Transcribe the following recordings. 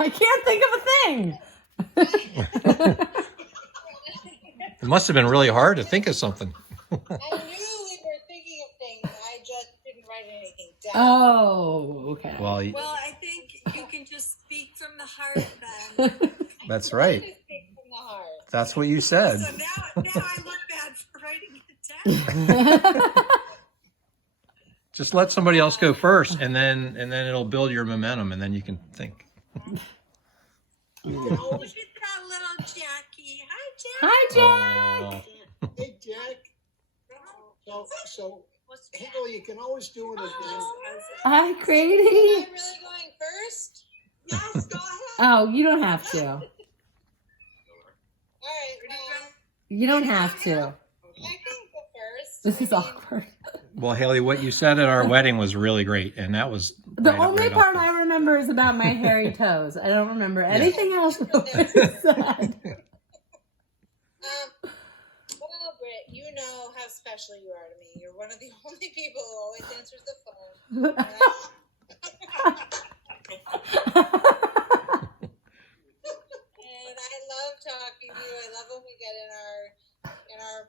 I can't think of a thing. It must have been really hard to think of something. I knew we were thinking of things. I just didn't write anything down. Oh, okay. Well, I think you can just speak from the heart then. that's right. I speak from the heart. That's what you said. So now I look bad for writing it down. Just let somebody else go first, and then it'll build your momentum, and then you can think. Oh, look at that little Jackie. Hi, Jack. Hi, Jack. Oh. Hey, Jack. So Haley, you can always do it again. Hi, Am Grady. I really going first? Yes, go ahead. Oh, you don't have to. All right. You don't have to. I can go first. This is awkward. Well, Haley, what you said at our wedding was really great, and that was The right only right part up I remember is about my hairy toes. I don't remember anything else that you said. Well, Britt, you know how special you are to me. You're one of the only people who always answers the phone. And I love talking to you. I love when we get in our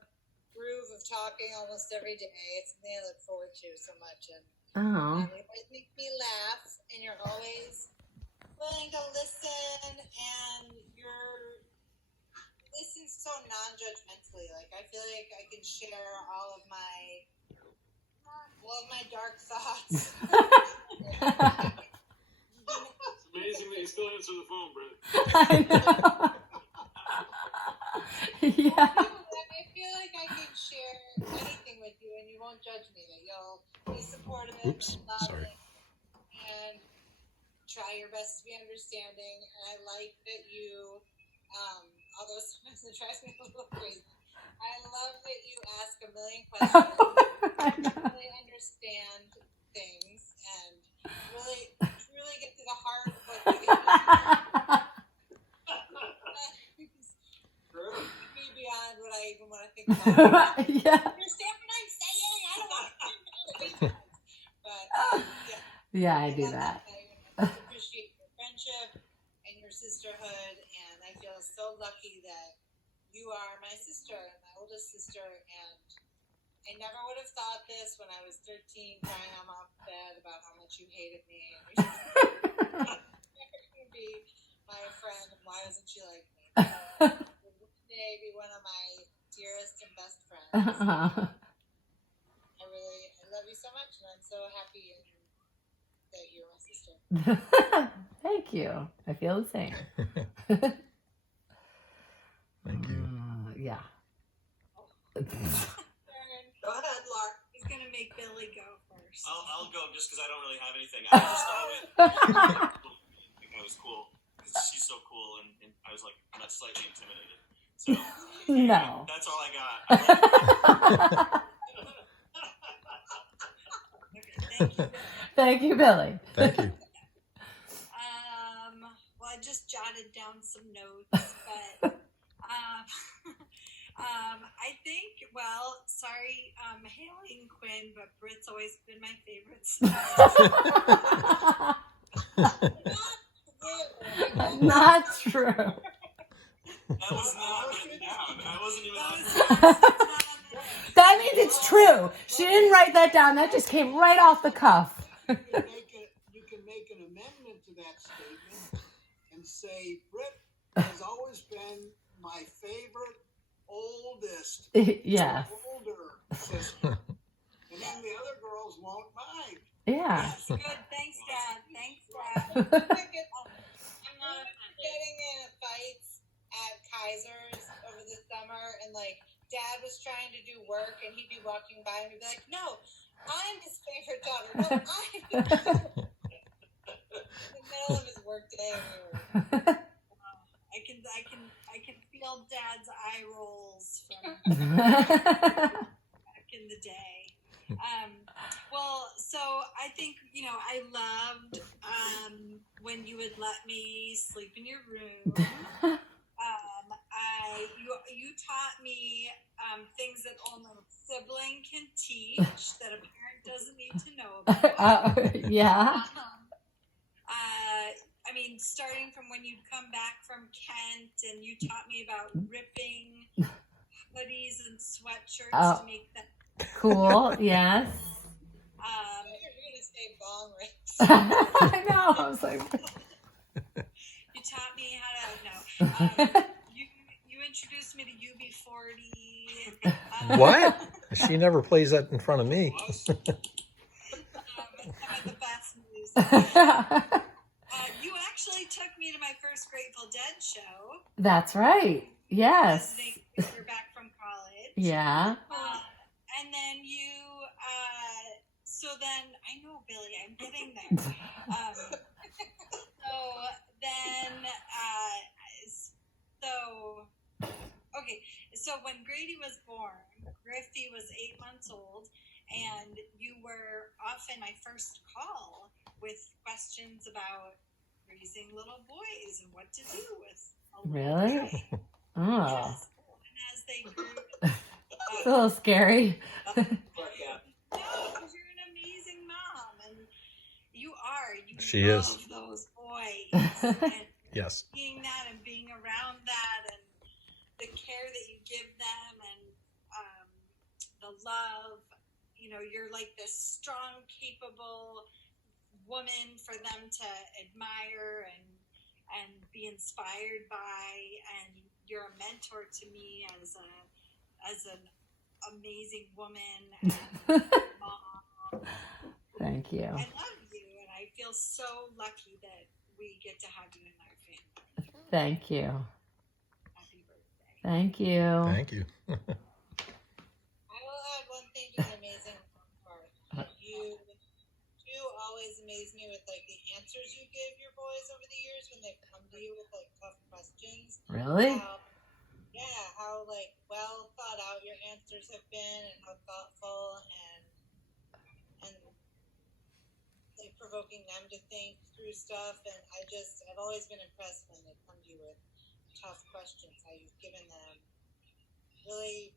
groove of talking almost every day. It's something I look forward to so much. And Oh. you always make me laugh, and you're always willing to listen, and you're listen so non-judgmentally. Like, I feel like I can share all of my dark thoughts. It's amazing that you still answer the phone, Britt. I know. Yeah. I feel like I can share anything with you, and you won't judge me. That you'll be supportive Oops, and loving, sorry. and try your best to be understanding. And I like that you, although sometimes it drives me a little crazy, I love that you ask a million questions, really understand things, and really, truly get to the heart of what you get. Me beyond what I even want to think about. Yeah. Understand what I'm saying? I don't want to think about the details. But, yeah. Yeah, I do love that. I appreciate your friendship and your sisterhood, and I feel so lucky that you are my sister, my oldest sister, and I never would have thought this when I was 13, crying on mom's bed about how much you hated me, and you're never going to be my friend, and why doesn't she like me? Today be one of my dearest and best friends. Uh-huh. I love you so much, and I'm so happy that you're my sister. Thank you. I feel the same. Thank you. Yeah. Go ahead, Laura. He's going to make Billy go first. I'll go just because I don't really have anything. I just thought think I was cool because she's so cool, and I was like not slightly intimidated. So No. that's all I got. Okay, thank you. Thank you, Billy. Thank you. Well, I just jotted down some notes, but I think, well, sorry, Haley and Quinn, but Britt's always been my favorite. Not true. That was not written down. I wasn't even on That means it's true. She didn't write that down. That just came right off the cuff. You can make an amendment to that statement and say, Britt has always been my favorite oldest, Yeah. older sister. And then the other girls won't mind. Yeah. That's good. Thanks, Dad. Thanks, Dad. I'm not getting in fights at Kaiser's over the summer, and like Dad was trying to do work, and he'd be walking by and he'd be like, "No, I'm his favorite daughter. No, I'm." In the middle of his work day, I can feel Dad's eye rolls from back in the day. Well, so I think, I loved when you would let me sleep in your room. You taught me things that only a sibling can teach that a parent doesn't need to know about. Yeah. I mean, starting from when you'd come back from Kent and you taught me about ripping hoodies and sweatshirts to make them cool. Yes. You're going to say bong rips. I know. I was like, you taught me how to you introduced me to UB40. What? She never plays that in front of me. It's some of the best music. You actually took me to my first Grateful Dead show. that's right. Yes. We were back from college. Yeah. And then so then, I know, Billy, I'm getting there. So when Grady was born, Griffey was 8 months old, and you were often my first call with questions about raising little boys and what to do with a little Really? boy. Oh, Yes. And as they grew, it's a little scary. no, because you're an amazing mom, and you are. You She love is. those boys, and Yes. seeing that and being around that, and the care that you give them, and the love. You know, you're like this strong, capable woman for them to admire and be inspired by, and you're a mentor to me as an amazing woman and mom. Thank you. I love you, and I feel so lucky that we get to have you in our family. Thank you. Happy birthday. Thank you. Thank you. I will add one thing to the amazing part. You always amaze me with like the answers you give your boys over the years when they come to you with like tough questions. Really? How like well thought out your answers have been, and how thoughtful and like provoking them to think through stuff. And I've always been impressed when they come to you with tough questions. How you've given them really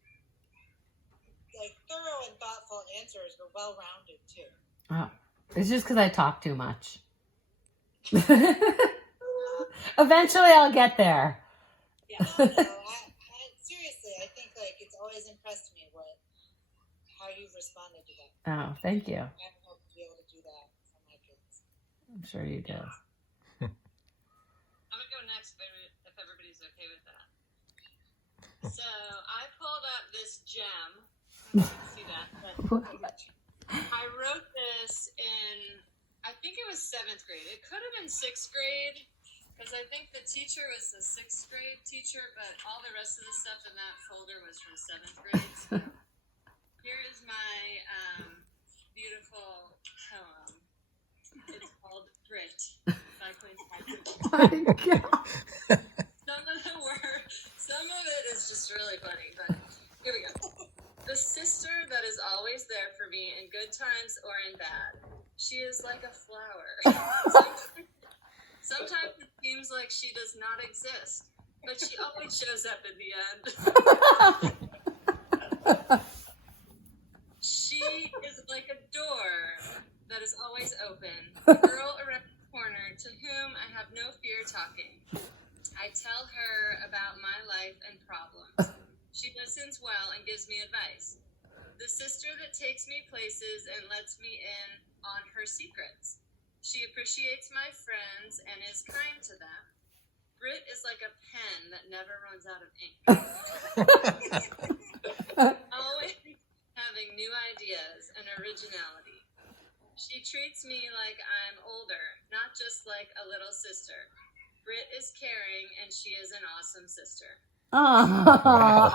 like thorough and thoughtful answers, but well-rounded too. Oh, it's just because I talk too much. Eventually, I'll get there. Yeah. I seriously, I think like it's always impressed me how you've responded to that. Oh, thank you. I hope to be able to do that for my kids. I'm sure you do. I'm gonna go next if everybody's okay with that. So I pulled up this gem. I don't know if you can see that, but I wrote this in, I think it was 7th grade. It could have been 6th grade, because I think the teacher was the 6th grade teacher, but all the rest of the stuff in that folder was from 7th grade. So here is my beautiful poem. It's called Britt by Queen Oh my God. Some of it is just really funny, but here we go. The sister that is always there for me in good times or in bad. She is like a flower. Sometimes it seems like she does not exist, but she always shows up in the end. She is like a door that is always open, a girl around the corner to whom I have no fear talking. I tell her about my life and problems. She listens well and gives me advice. The sister that takes me places and lets me in on her secrets. She appreciates my friends and is kind to them. Britt is like a pen that never runs out of ink. Always having new ideas and originality. She treats me like I'm older, not just like a little sister. Britt is caring and she is an awesome sister. Oh,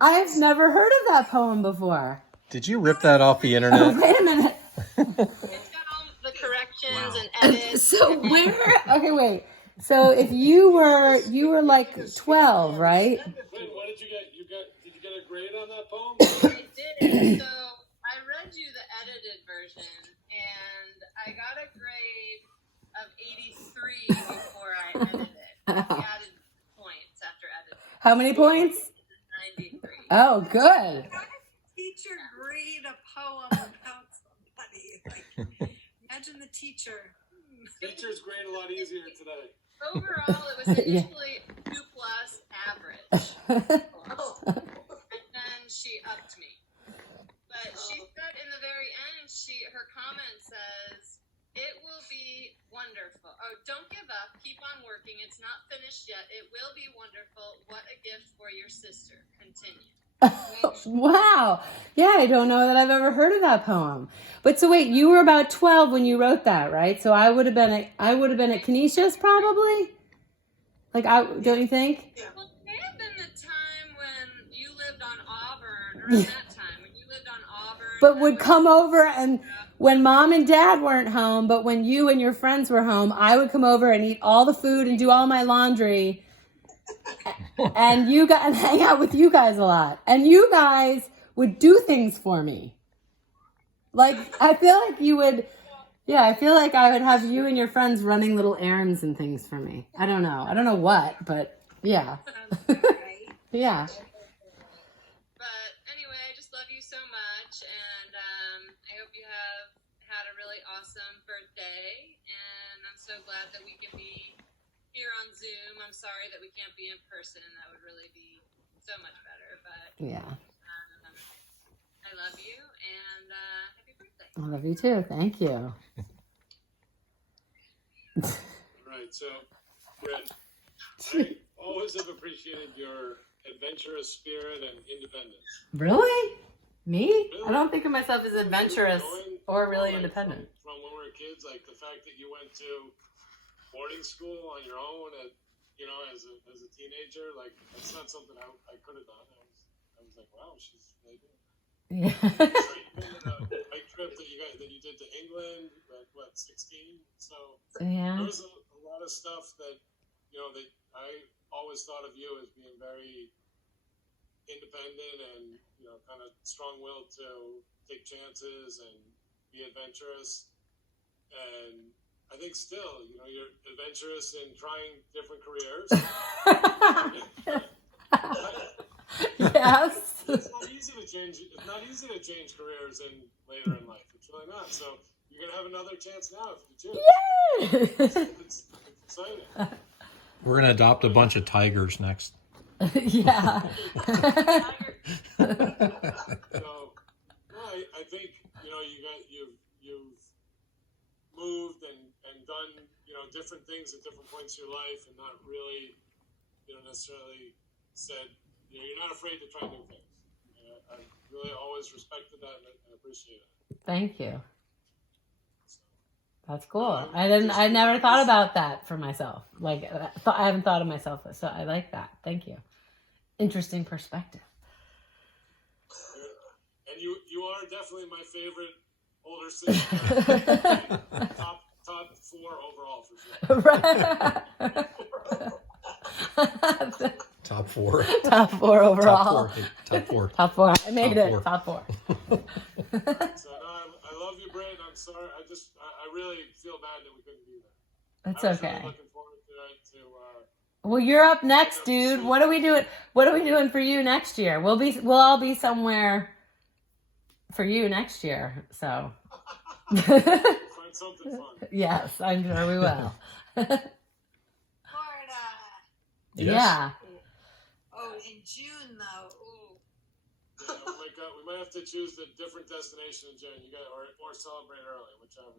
I've never heard of that poem before. Did you rip that off the internet? Wait a minute. It's got all the corrections and edits. So where? Okay, wait. So if you were like 12, right? Wait, what did you get? Did you get a grade on that poem? I did. So I read you the edited version, and I got a grade of 83 before I edited it. I added points after editing. How many points? 93. Oh, good. Teacher grade a poem about somebody. Like, imagine the teacher. Did teacher's grade a lot easier today. Overall, it was initially 2+ average. And then she upped me. But she said in the very end, her comment says, "It will be wonderful. Oh, don't give up. Keep on working. It's not finished yet. It will be wonderful. What a gift for your sister. Continue." Wow. Yeah, I don't know that I've ever heard of that poem. But so wait, you were about 12 when you wrote that, right? So I would have been at Canisius probably. Like, don't you think? Well, it may have been the time when you lived on Auburn, around that time when you lived on Auburn. But would come over, and when Mom and Dad weren't home, but when you and your friends were home, I would come over and eat all the food and do all my laundry. And and hang out with you guys a lot. And you guys would do things for me. Like, I feel like you would, I feel like I would have you and your friends running little errands and things for me. I don't know what, but yeah. Yeah. But anyway, I just love you so much, and I hope you have had a really awesome birthday, and I'm so glad that we can be here on Zoom. I'm sorry that we can't be in person. That would really be so much better, but Yeah. I love you, and happy birthday. I love you too. Thank you. All right, so, Britt, I always have appreciated your adventurous spirit and independence. Really? Me? Really? I don't think of myself as adventurous or really independent. From when we were kids, like the fact that you went to boarding school on your own, as a teenager, like that's not something I could have done. I was like, wow, she's really doing it. Yeah. So even the bike trip that you did to England at 16. So Yeah. there was a lot of stuff that that I always thought of you as being very independent and kind of strong-willed to take chances and be adventurous. And I think still, you're adventurous in trying different careers. Yes. It's not easy to change. It's not easy to change careers later in life. It's really not. So you're gonna have another chance now if you choose. Yay! It's exciting. We're gonna adopt a bunch of tigers next. Yeah. So I think you've moved and done different things at different points in your life, and not really necessarily said you're not afraid to try new things. I really always respected that and appreciated it. Thank you. So, That's cool. I never thought about that for myself. Like, I haven't thought of myself, so I like that. Thank you. Interesting perspective. and you are definitely my favorite older sister. top 4 overall for sure. Top 4. Top 4 overall. Top 4. Top 4. I made Top it. 4. Top 4. So no, I love you, Britt. I'm sorry. I really feel bad that we couldn't be there. It's I was okay. really looking forward to Well, you're up next, dude. What are we doing? What are we doing for you next year? We'll all be somewhere for you next year. So. find something fun. Yes, I'm sure we will. Florida. Yeah. Oh, in June though. Ooh. Yeah, we might have to choose a different destination in June. You got or celebrate early, whichever.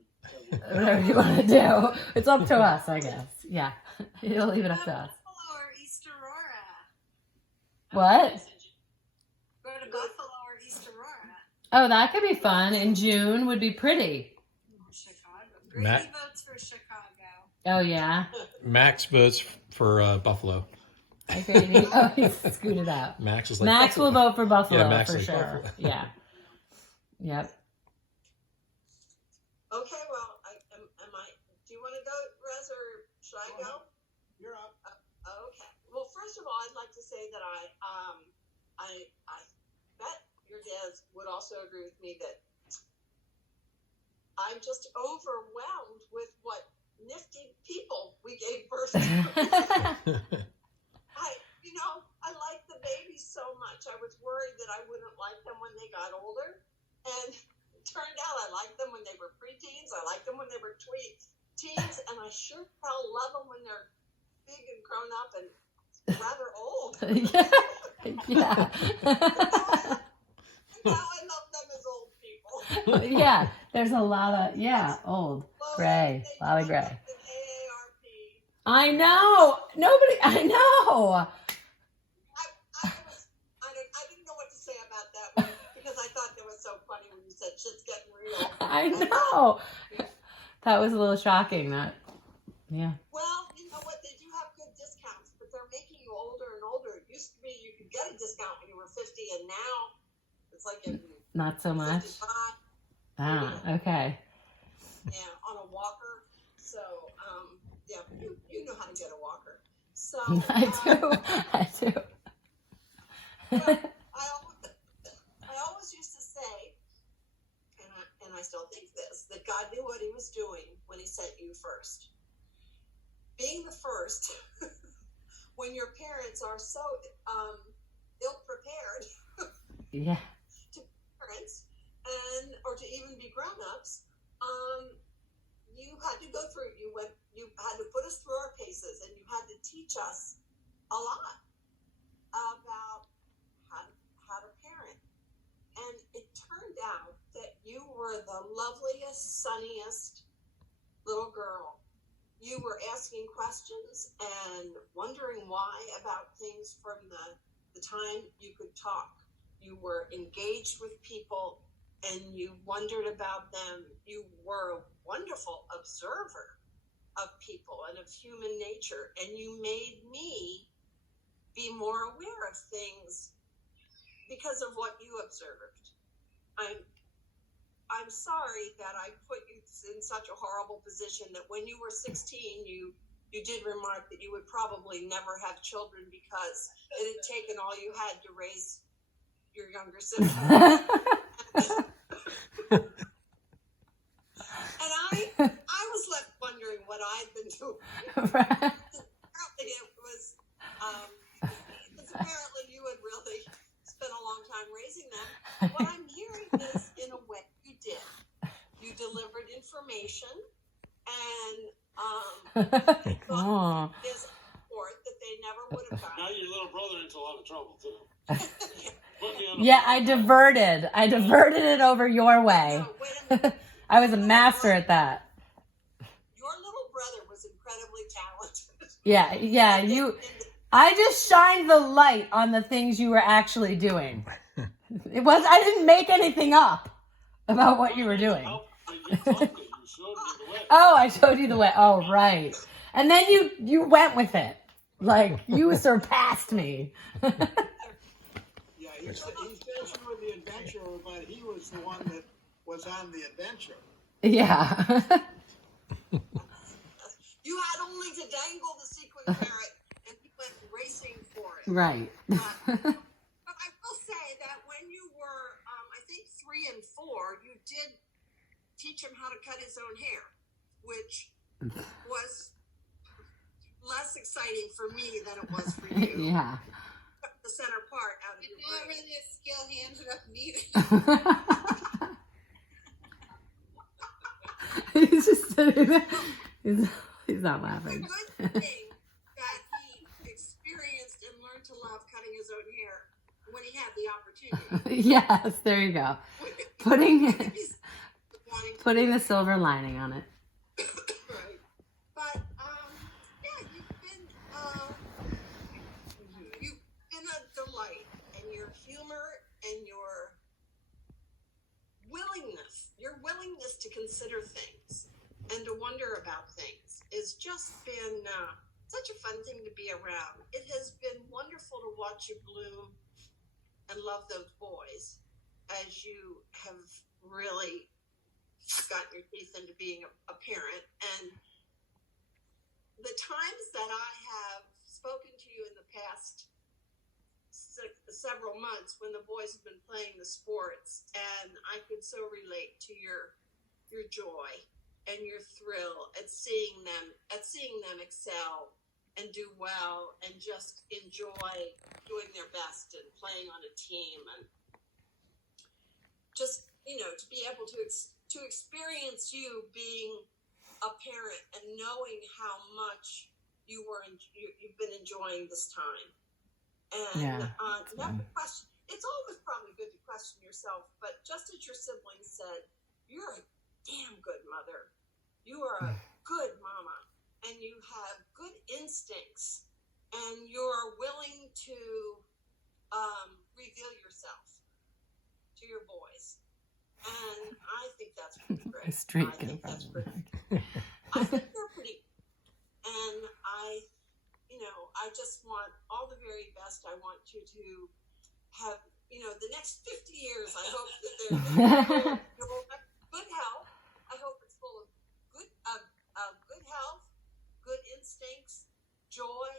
Whatever you want to do. It's up to us, I guess. Yeah. You'll leave it up to us. Buffalo or East Aurora. What? Go to Buffalo or East Aurora. Oh, that could be fun. In June would be pretty. Chicago. Grady Matt- votes for Chicago. Oh, yeah. Max votes for Buffalo. I agree. Oh, he's scooted out. Max is like Max will Buffalo. vote for Buffalo Yeah, Max for is sure. Buffalo. Yeah. Yep. Okay, well, do you want to go, Rez, or should I go? You're up. Okay. Well, first of all, I'd like to say that I bet your dads would also agree with me that I'm just overwhelmed with what nifty people we gave birth to. I like the babies so much. I was worried that I wouldn't like them when they got older, and it turned out I liked them when they were preteens. I liked them when they were teens, and I sure hell love them when they're big and grown up and rather old. Yeah. Now I love them as old people. Yeah, there's a lot of, old, gray, a lot of gray. AARP. I know. I know. I didn't know what to say about that one because I thought that was so funny when you said shit's getting real. I know. That was a little shocking. Yeah. Well, you know what? They do have good discounts, but they're making you older and older. It used to be you could get a discount when you were 50, and now it's like Not so much. 55. Okay. Yeah, on a walker. So, yeah, you know how to get a walker. So I do. Well, I always used to say, and I still think this, that God knew what he was doing when he sent you first. Being the first, when your parents are so ill-prepared Yeah. to be parents or to even be grown-ups, you had to go through, you had to put us through our paces, and you had to teach us a lot about how to parent. And it turned out that you were the loveliest, sunniest little girl. You were asking questions and wondering why about things from the time you could talk. You were engaged with people and you wondered about them. You were a wonderful observer of people and of human nature, and you made me be more aware of things because of what you observed. I'm sorry that I put you in such a horrible position that when you were 16, you did remark that you would probably never have children because it had taken all you had to raise your younger sister. And I was left wondering what I'd been doing. Apparently it was, apparently you had really spent a long time raising them. What I'm hearing is, in a way, you did. You delivered information and is support that they never would have gotten. Got your little brother into a lot of trouble too. Yeah, I diverted it over your way. No, wait a minute. I was a master at that. Your little brother was incredibly talented. Yeah, I just shined the light on the things you were actually doing. I didn't make anything up about what you were doing. Oh, I showed you the way. Oh, right. And then you went with it. Like, you surpassed me. Yeah, he said you were the adventurer, but he was the one that was on the adventure. Yeah. You had only to dangle the sequin carrot and he went racing for it. Right. But I will say that when you were, I think 3 and 4, you did teach him how to cut his own hair, which was less exciting for me than it was for you. Yeah. The center part out of your Not brain. really a skill he ended up needing. He's just sitting there. He's not laughing. The good thing that he experienced and learned to love cutting his own hair when he had the opportunity. Yes, there you go. Putting the the silver lining on it. right. But yeah, you've been a delight, and your humor and your willingness to consider things and to wonder about things has just been such a fun thing to be around. It has been wonderful to watch you bloom and love those boys as you have really gotten your teeth into being a parent. And the times that I have spoken to you in the past several months when the boys have been playing the sports, and I could so relate to your joy and your thrill at seeing them excel and do well and just enjoy doing their best and playing on a team, and just to be able to experience you being a parent and knowing how much you've been enjoying this time. And never question. It's always probably good to question yourself, but just as your siblings said, you're a damn good mother. You are a good mama, and you have good instincts, and you're willing to reveal yourself to your boys. And I think that's pretty great. I think that's pretty. I think they're pretty. And I just want all the very best. I want you to have, the next 50 years. I hope that you'll have good health. I hope it's full of good health, good instincts, joy,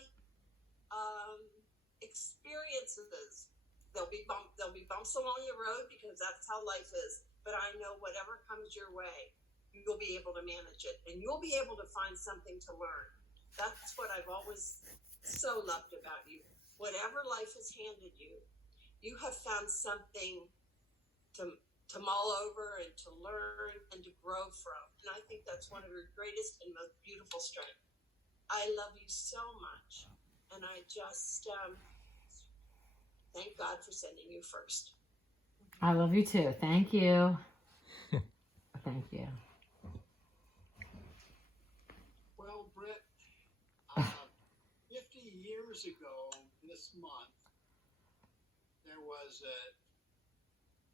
experiences. There'll be bumps along the road because that's how life is. But I know whatever comes your way, you'll be able to manage it, and you'll be able to find something to learn. That's what I've always so loved about you. Whatever life has handed you, you have found something to mull over and to learn and to grow from. And I think that's one of your greatest and most beautiful strengths. I love you so much, and I just thank God for sending you first. I love you too. Thank you. Thank you. Well, Britt, 50 years ago this month, there was a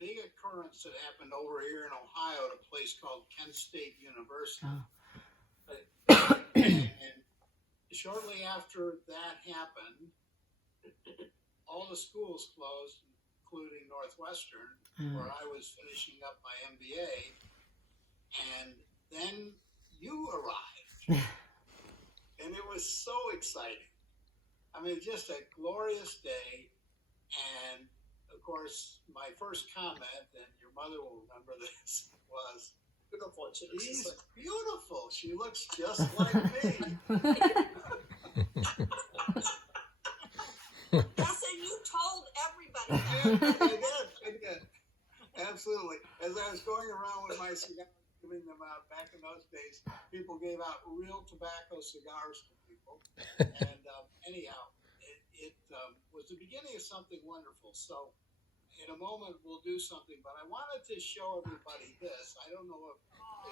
big occurrence that happened over here in Ohio at a place called Kent State University. And shortly after that happened, all the schools closed, including Northwestern, where I was finishing up my MBA. And then you arrived. And it was so exciting. I mean, just a glorious day. And, of course, my first comment, and your mother will remember this, was, Beautiful. she's beautiful. She looks just like me. Yes, and you told everybody that. I did. Absolutely. As I was going around with my cigars, giving them out back in those days, people gave out real tobacco cigars to people. And anyhow, it was the beginning of something wonderful. So in a moment, we'll do something, but I wanted to show everybody this. I don't know if...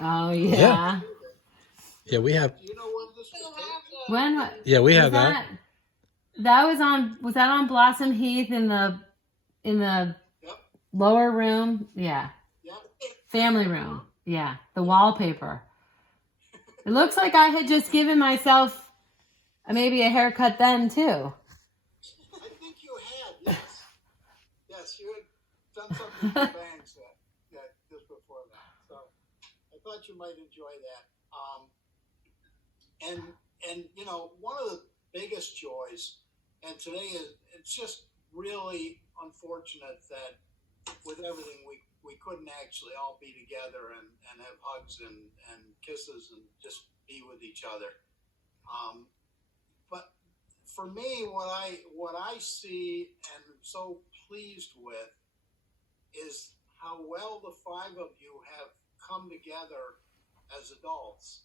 Oh, yeah. Yeah, we have. Do you know when this was taken? When? Yeah, we have that. That was that on Blossom Heath in the Yep. lower room? Yeah. Yep. Family room. Yeah. The wallpaper. It looks like I had just given myself maybe a haircut then too. I think you had, yes. Yes, you had done something to the bangs just before that. So I thought you might enjoy that. And one of the biggest joys, and today it's just really unfortunate that with everything we couldn't actually all be together and have hugs and kisses and just be with each other. But for me, what I see and am so pleased with is how well the five of you have come together as adults.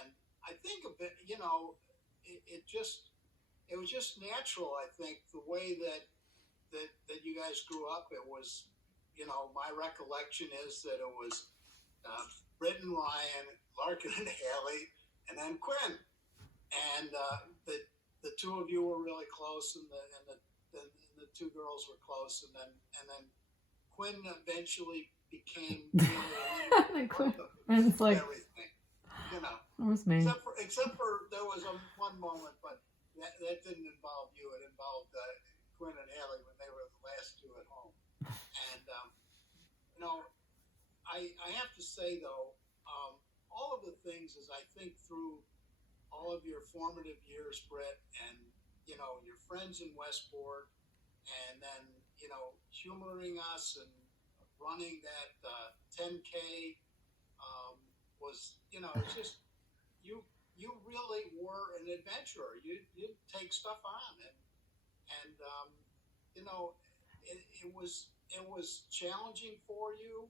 And I think of it, it was just natural. I think the way that you guys grew up, it was, my recollection is that it was Britt and Ryan, Larkin and Haley, and then Quinn, and the two of you were really close, and the two girls were close, and then Quinn eventually became It's like everything, that was me. Except for there was one moment, but that didn't involve you. It involved Quinn and Haley when they were the last two at home. And I have to say though, all of the things as I think through all of your formative years, Britt, and your friends in Westport, and then humoring us and running that 10K was it's just you really were an adventurer. You take stuff on, and it was challenging for you.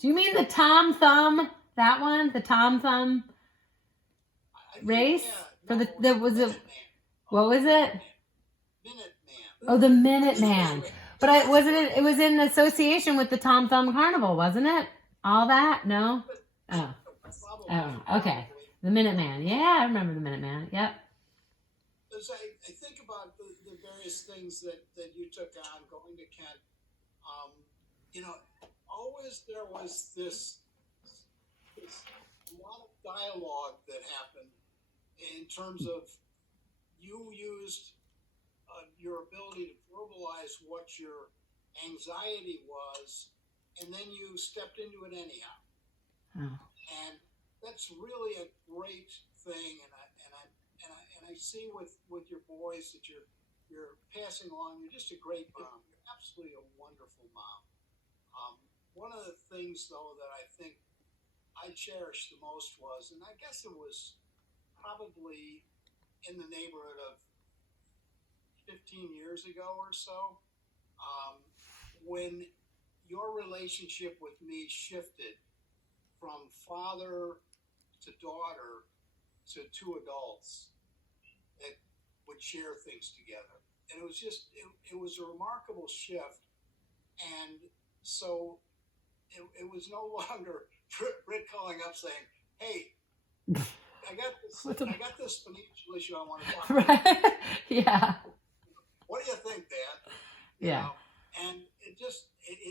Do you mean the Tom Thumb That one, the Tom Thumb I think, race for no, the was it? Minuteman. What was it? Minuteman. Oh, the Minuteman. But it wasn't. It was in association with the Tom Thumb Carnival, wasn't it? All that? No. Oh. Probably. Oh. Okay. Probably. The Minuteman. Yeah, I remember the Minuteman. Yep. As I think about the various things that you took on going to Kent, you know, always there was this a lot of dialogue that happened in terms of you used your ability to verbalize what your anxiety was, and then you stepped into it anyhow. Oh. And that's really a great thing, and I see with your boys that you're passing along. You're just a great mom. You're absolutely a wonderful mom. One of the things though that I think I cherished the most was, and I guess it was probably in the neighborhood of 15 years ago or so, when your relationship with me shifted from father to daughter to two adults that would share things together. And it was just, it was a remarkable shift. And so it was no longer Britt calling up saying, hey, I got this financial issue I want to talk about. Right. Yeah. What do you think, Dad? Yeah. You know, and it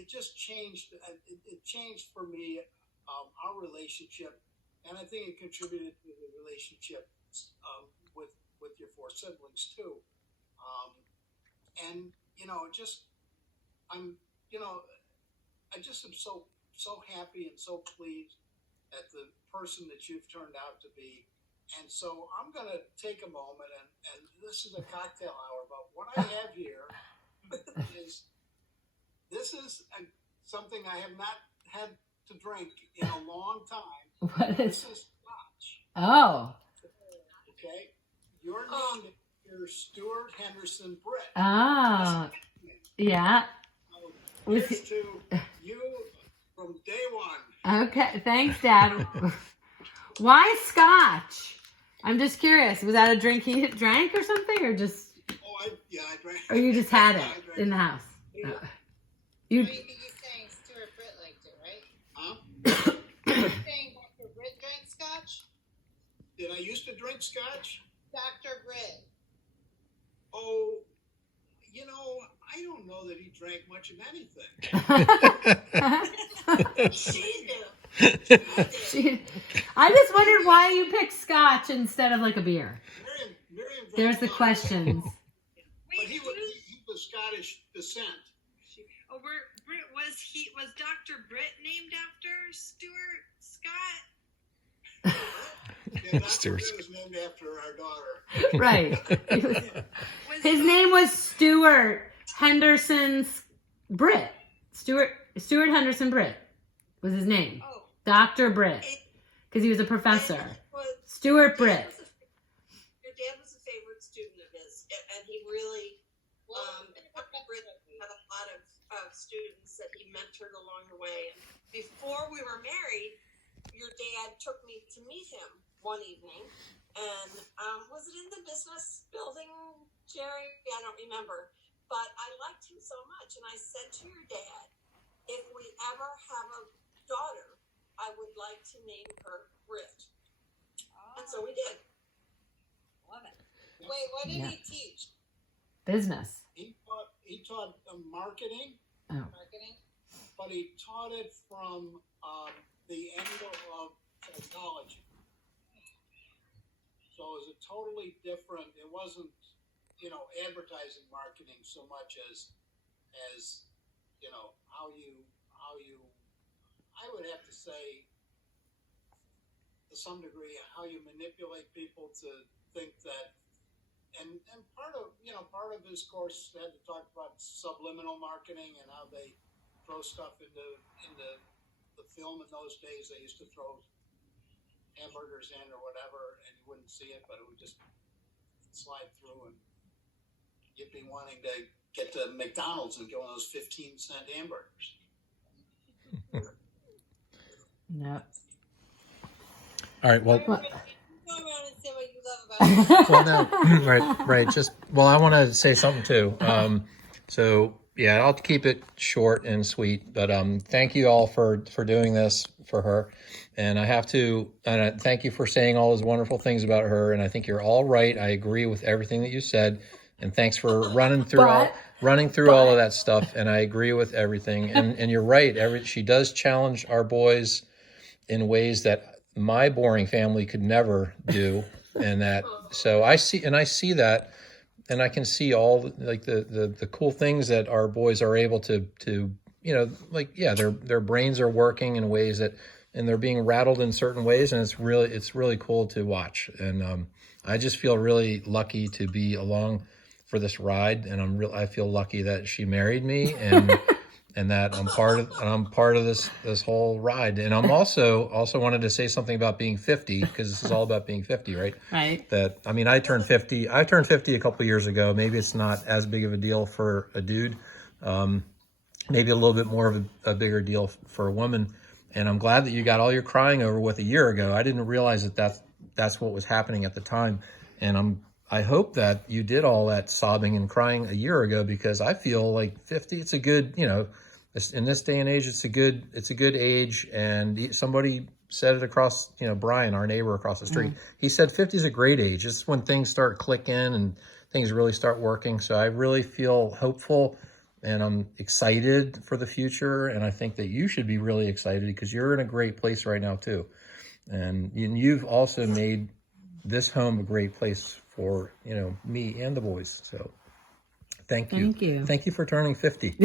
just changed. It changed for me our relationship, and I think it contributed to the relationship with your four siblings too. And you know, I just am so happy and so pleased at the person that you've turned out to be. And so I'm going to take a moment, and this is a cocktail hour, but what I have here is something I have not had to drink in a long time. What is? This is scotch. Oh. Okay? Your name is Stuart Henderson Britt. Ah. Yeah. Was Here's he... to you from day one. Okay. Thanks, Dad. Why scotch? I'm just curious. Was that a drink he drank or something, or just? Oh, I drank. Or you just had Yeah, I it drank in the it. house? Yeah. You. Maybe you're saying Stuart Britt liked it, right? Huh? You're saying Dr. Britt drank scotch? Did I used to drink scotch? Dr. Britt. Oh, you know, I don't know that he drank much of anything. She knew. I just wondered why you picked scotch instead of like a beer. Miriam drank There's the a lot. questions. But he was Scottish descent. Oh, was Dr. Britt named after Stuart Scott? Yeah, Dr. Britt was named after our daughter. Right. His name was Stuart Henderson Britt. Stuart Henderson Britt was his name. Oh, Dr. Britt. Because he was a professor. Stuart Britt. Your dad was a favorite student of his, and he really, Britt had a lot of students that he mentored along the way. And before we were married, your dad took me to meet him one evening, and was it in the business building, Jerry? I don't remember, but I liked him so much, and I said to your dad, if we ever have a daughter, I would like to name her Britt. And so we did. love it. Wait, what did Yeah. he teach? Business. He taught marketing, Oh. Marketing? but he taught it from the angle of psychology. So it was a totally different. It wasn't, advertising marketing so much as how you. I would have to say, to some degree, how you manipulate people to think that. And part of his course had to talk about subliminal marketing and how they throw stuff into the film in those days. They used to throw hamburgers in or whatever, and you wouldn't see it, but it would just slide through, and you'd be wanting to get to McDonald's and get one of those 15-cent hamburgers. No. All right. Well, Go around and say what you love about well, no, right. Well, I want to say something too. So yeah, I'll keep it short and sweet. But thank you all for doing this for her, and thank you for saying all those wonderful things about her. And I think you're all right. I agree with everything that you said, and thanks for running through all of that stuff. And I agree with everything. And you're right. She does challenge our boys in ways that my boring family could never do. And so I see that, and I can see all like the cool things that our boys are able to their brains are working in ways and they're being rattled in certain ways, and it's really cool to watch. And I just feel really lucky to be along for this ride, and I feel lucky that she married me, and and that I'm part of this whole ride. And I'm also wanted to say something about being 50, because this is all about being 50, right? Right. I turned 50 a couple of years ago. Maybe it's not as big of a deal for a dude. Maybe a little bit more of a bigger deal for a woman. And I'm glad that you got all your crying over with a year ago. I didn't realize that's what was happening at the time. And I hope that you did all that sobbing and crying a year ago, because I feel like 50, it's a good, in this day and age, it's a good age. And somebody said it across, Brian, our neighbor across the street, he said 50 is a great age. It's when things start clicking and things really start working. So I really feel hopeful, and I'm excited for the future. And I think that you should be really excited, because you're in a great place right now too. And you've also made this home a great place for, me and the boys. So thank you. Thank you for turning 50.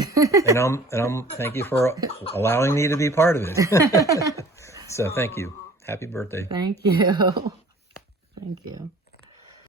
and thank you for allowing me to be part of it. So thank you. Happy birthday. Thank you. Thank you.